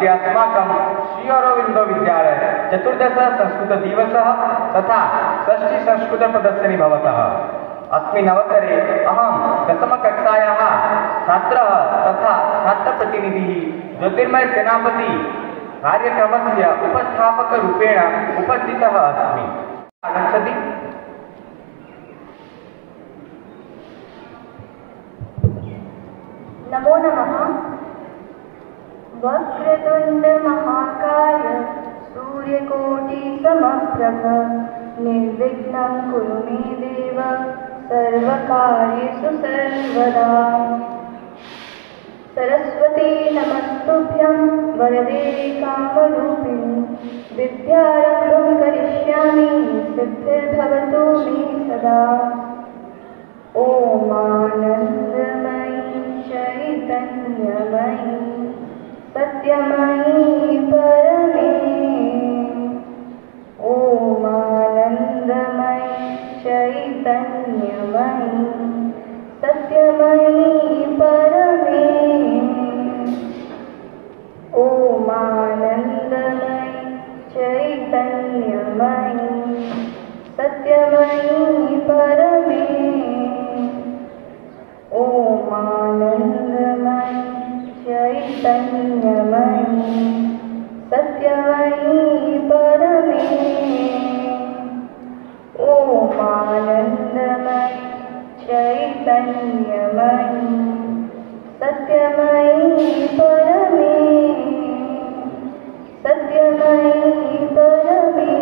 अद्य अस्माकं श्री अरविंदो विद्यालय चतुर्दश संस्कृतदिवसः तथा षष्ठी संस्कृतप्रदर्शनी भवतः। अस्मिन् अवसरे अहं दशमकक्षायाः छात्रः तथा छात्रप्रतिनिधिः ज्योतिर्मय सेनापति कार्यक्रमस्य उपस्थापकरूपेण उपस्थितः अस्मि। आगच्छति। नमो नमः। वक्रतुंड महाकाय सूर्यकोटि समप्रभ निर्विघ्नं कुरु मे देव सर्वकार्येषु सर्वदा। सरस्वती नमस्तुभ्यं वरदे कामरूपिणि विद्यारम्भं करिष्यामि सिद्धिर्भवतु मे सदा। ॐ आनन्दमयी चैतन्यमयी सत्यमयी परमे। ॐ आनन्दमयी चैतन्यमयी सत्यमयी परमे। ॐ आनन्दमयी चैतन्यमयी सत्यमयी परमे। ॐ आनन्दमयी चैतन्यमयी सत्यमयी परमे। ॐ आनन्दमयी चैतन्यमयी सत्यमयी परमे। सत्यमयी परमे।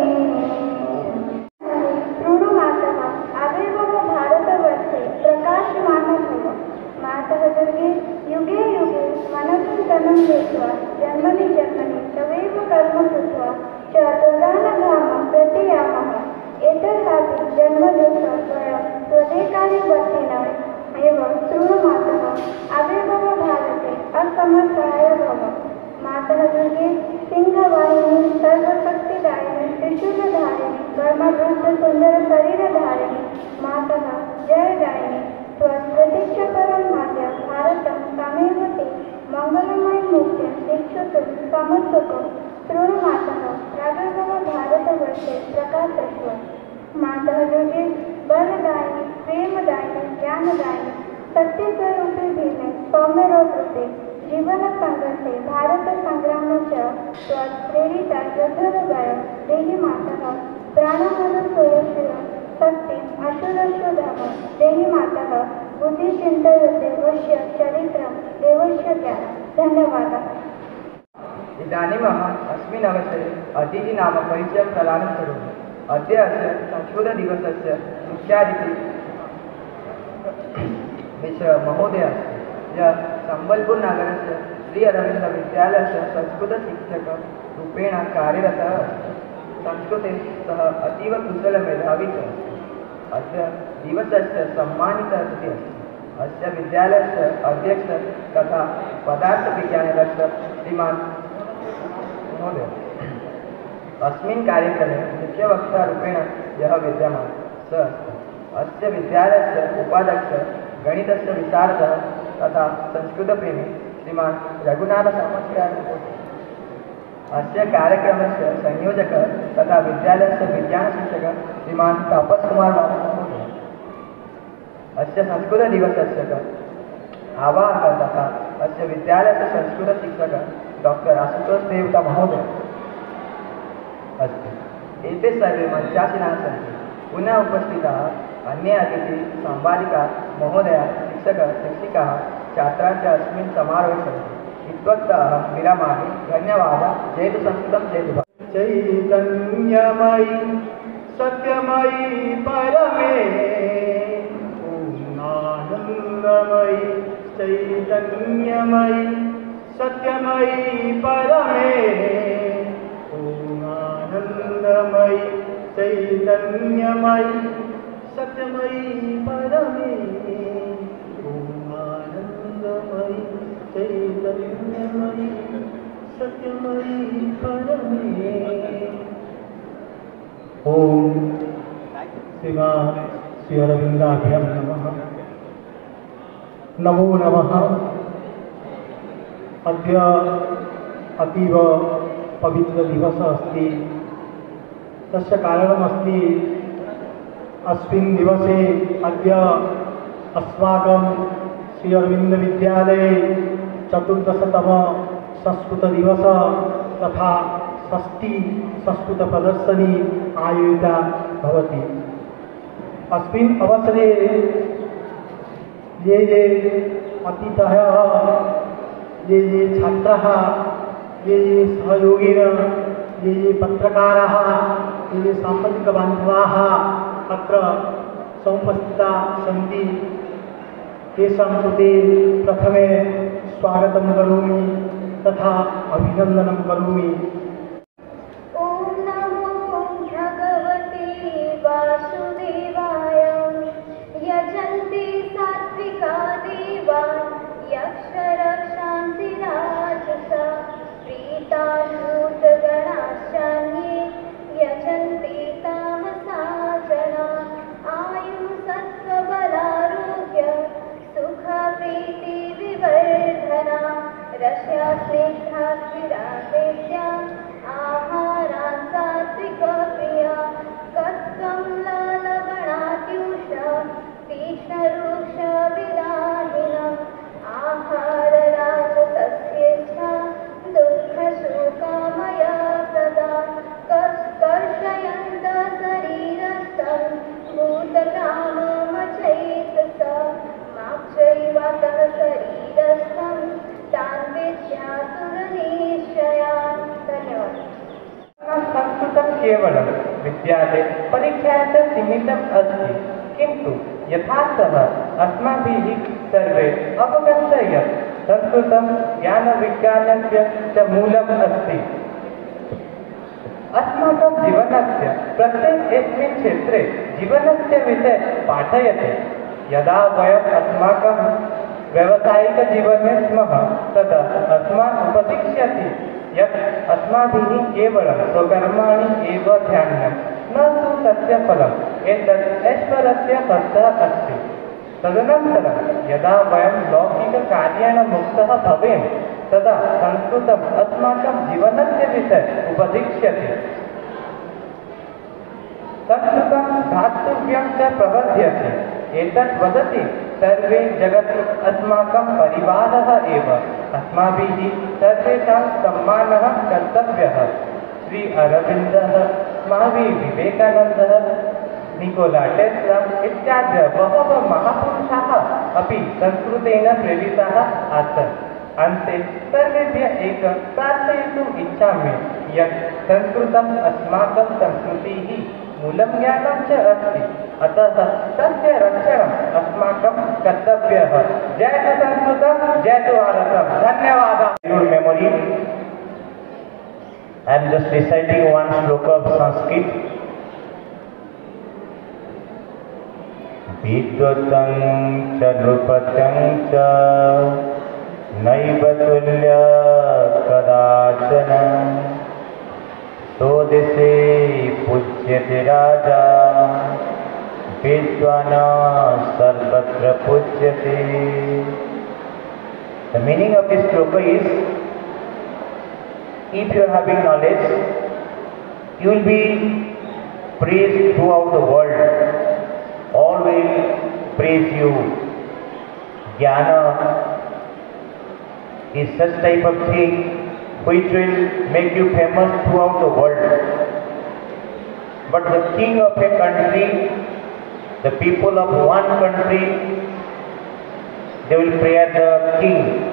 प्रणमामः। आविर्भव भारतवर्षे प्रकाशमानः भव। मातः दुर्गे युगे युगे मनचिन्तनं कृत्वा जन्मनि जन्मनि तवेव कर्म कृत्वा च तदानधामं प्रतीयामः। एतदापि जन्मदुःखं स्वयं स्वदेकार्यवर्तिनः एव शृणुमातः। आविर्भव भारते असमर्थाय भव। मातः दुर्गे सिंहवाहिनी सर्वशक्तिदायिनी त्रिशूलधारिणी ब्रह्मवृद्ध सुंदर शरीरधारिणी मातः जयदायिनी स्वस्प्रतीक्षपरं भाग्य भारतं तमेव ते मंगलमय मुक्तिं दीक्षितुं समर्थको शृणुमातः। प्रादुर्भव भारतवर्षे प्रकाशस्व। मातः दुर्गे बलदायिनी प्रेमदायिनी ज्ञानदायिनी सत्यस्वरूपे भीमे सौम्यरोधरूपे जीवन संघर्षे भारत संग्राम च स्वप्रेरिता यथोरवय देहि मातः। प्राणमन सोयशिव शक्तिम् अशुरशोधम देहि मातः। बुद्धिचिन्तयते वश्य चरित्रं देवस्य ज्ञानं। धन्यवादः। इदानीम् अहम् अस्मिन् अवसरे अतिथिनाम परिचयं प्रदानं करोमि। अद्य अस्य संस्कृतदिवसस्य मुख्यातिथिः मिश्र महोदय अस्ति, यः सम्बलपुरनगरस्य श्री अरविन्दविद्यालयस्य संस्कृतशिक्षकरूपेण कार्यरतः अस्ति। संस्कृते सः अतीव कुशलमेधावी च अस्ति। अस्य दिवसस्य सम्मानितः अतिथिः अस्ति। अस्य विद्यालयस्य अध्यक्षः तथा पदार्थविज्ञानस्य श्रीमान् महोदय। अस्मिन् कार्यक्रमे मुख्यवक्तारूपेण यः विद्यमानः सः अस्ति। अस्य विद्यालयस्य उपाध्यक्षः गणितस्य विशारदः तथा संस्कृतप्रेमी श्रीमान् रघुनाथसामन्ताचार्यः महोदयः। अस्य कार्यक्रमस्य संयोजकः तथा विद्यालयस्य विज्ञानशिक्षकः श्रीमान् तापसकुमार महोदयः। अस्य संस्कृतदिवसस्य आवाहकः तथा अस्य विद्यालयस्य संस्कृतशिक्षकः डॉक्टर आशुतोष देवता महोदयः अस्ति। एते सर्वे मञ्चासीनाः सन्ति। पुनः उपस्थिताः अन्ये अतिथिः संवादिकाः महोदयाः शिक्षकाः शिक्षिकाः छात्राः च अस्मिन् समारोहे सन्ति। इत्युक्त्वा अहं विरमामि। धन्यवादः। जयतु संस्कृतं जयतु भारतम्। चैतन्यमयी सत्यमयी परमे। आनन्दमयी चैतन्यमयी सत्यमयी परमे। आनन्दमयी चैतन्यमयी सत्यमयी परमे। आनन्दमयी चैतन्यमयी सत्यमयी परमे। ओम श्री अरविन्दाभ्यां नमः। नमो नमः। अद्य अतीव पवित्रदिवसः अस्ति। तस्य कारणमस्ति अस्मिन् दिवसे अद्य अस्माकं श्री अरविन्दविद्यालये 14तम संस्कृतदिवसः तथा षष्ठी संस्कृतप्रदर्शनी आयोजिता भवति। अस्मिन् अवसरे ये अतिथयः, ये छात्राः, ये सहयोगिनः, ये पत्रकाराः, ये सामाजिकबान्धवाः अत्र समुपस्थिताः सन्ति, तेषां कृते प्रथमे स्वागतं करोमि तथा अभिनन्दनं करोमि। ॐ नमो भगवते वासुदेवाय। यजन्ति सात्विका देवा यक्षरक्षांसि राजसा प्रीताशूद्रगणाश्चान्ये यजन्ति तामसा जना। आयुसत्त्वबलारोग्य सुखप्रीतिविवर्धना रस्या स्निग्धा स्थिरादेश्या आहारान् सात्विकप्रिया। कत्वं ललगणात्युषा तीक्ष्णरुक्षविदाहिनम् आहारराजसस्येच्छा दुःखशोकामया प्रदा। कर्षयन्त शरीरस्थं भूतग्राममचैतसा माक्षैवातः शरीरस्थं तान् विद्यासुरनिश्चयान्। धन्यवाद। संस्कृतं केवलं विद्यालये परीक्षायां च सीमितम् अस्ति, किन्तु यथार्थः अस्माभिः सर्वे अवगन्तव्यं यत् संस्कृतं ज्ञानविज्ञानस्य च मूलम् अस्ति। अस्माकं जीवनस्य प्रत्येकस्मिन् क्षेत्रे जीवनस्य विषये पाठयति। यदा वयम् अस्माकं व्यावसायिकजीवने स्मः तदा अस्मान् उपदिश्यति यत् अस्माभिः केवलं स्वकर्माणि एव ध्यानं न तु तस्य फलम्, एतत् ऐश्वर्यस्य अर्थः अस्ति। तदनन्तरं यदा वयं लौकिककार्येण मुक्तः भवेम तदा संस्कृतम् अस्माकं जीवनस्य विषये उपदिश्यति। संस्कृतं धातव्यं च प्रवर्ध्यति। एतत् वदति सर्वे जगति अस्माकं परिवारः एव। अस्माभिः सर्वेषां सम्मानः कर्तव्यः। श्री अरविन्दः, स्वामी विवेकानन्दः, निकोला टेस्ला इत्यादयः बहवः महापुरुषाः अपि संस्कृतेन प्रेरिताः आसन्। अन्ते सर्वेभ्यः एकं प्रार्थयितुम् इच्छामि यत् संस्कृतम् अस्माकं संस्कृतिः मूलं ज्ञानं च अस्ति, अतः तस्य रक्षणम् अस्माकं कर्तव्यः। जय तु संस्कृतं, जय तु भारतम्। धन्यवादः। Your memory. I am just reciting one shloka of Sanskrit. Vidvatam cha nrupatam cha naiva tulya kadachana sodese pujyate raja vidvana sarvatra pujyate. The meaning of this shloka is, if you are having knowledge, you will be praised throughout the world. All will praise you. Jnana is such type of thing which will make you famous throughout the world. But the king of a country, the people of one country, they will praise the king.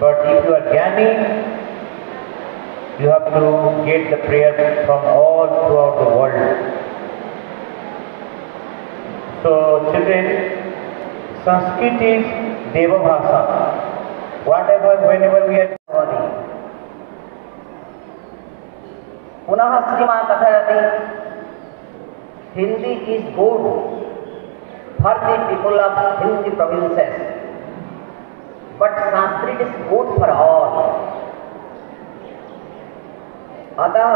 But if you are Jnani, you have to get the prayer from all throughout the world. So children, Sanskrit is Deva Bhasha. Whenever we are पुनः श्रीमा कथयति, Hindi is good for the people of Hindi provinces, but Sanskrit is good for all. अतः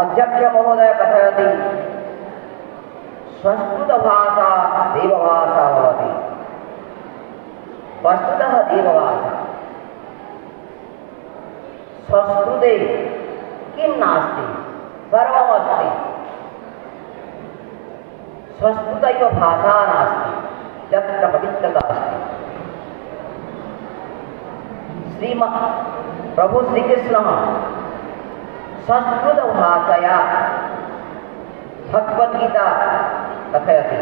अध्यक्ष महोदय कथयति, संस्कृत भाषा देवभाषा भवति। वस्तुतः देवभाषा संस्कृते किं नास्ति सर्वमस्ति संस्कृतैव भाषा नास्ति यत्र पवित्रता अस्ति प्रभु श्रीकृष्णः संस्कृतभाषया भगवद्गीता कथयति